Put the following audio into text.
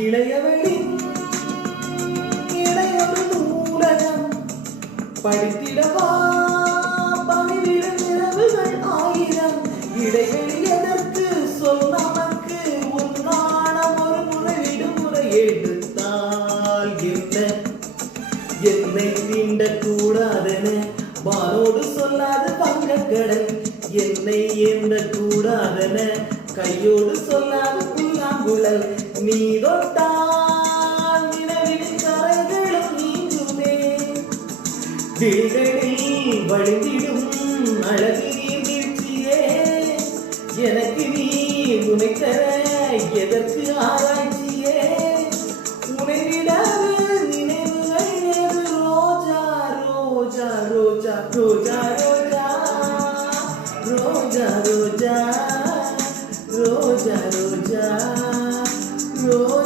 இளையவளின் இளையொரு நூலகம் படித்திடவா பணிவிடும் இரவுகள் 1000 இடைவெளி எதற்கு சொல் நமக்கு உன்னாடம் ஒரு முறை விடுமுறை எடுத்தால் என்ன என்னை தீண்டக்கூடாதென வானோடு சொல்லாத பங்கக்கடல் என்னை ஏந்தக்கூடாதென கையோடு சொல்லாத புல்லாங்குழல் நீ தொட்டால் நினைவின் கரைகளும் நீங்குமே விழிகளில் வழிந்திடும் அழகு நீர்வீழ்ச்சியே எனக்கு நீ உனை தர எதற்கு ஆராய்ச்சியே உனை விடாது நினைவுகள் ஏது ரோஜா ரோஜா ரோஜா ரோஜா ரோஜா ரோஜா ரோஜா ரோஜா ரோஜா ரோஜா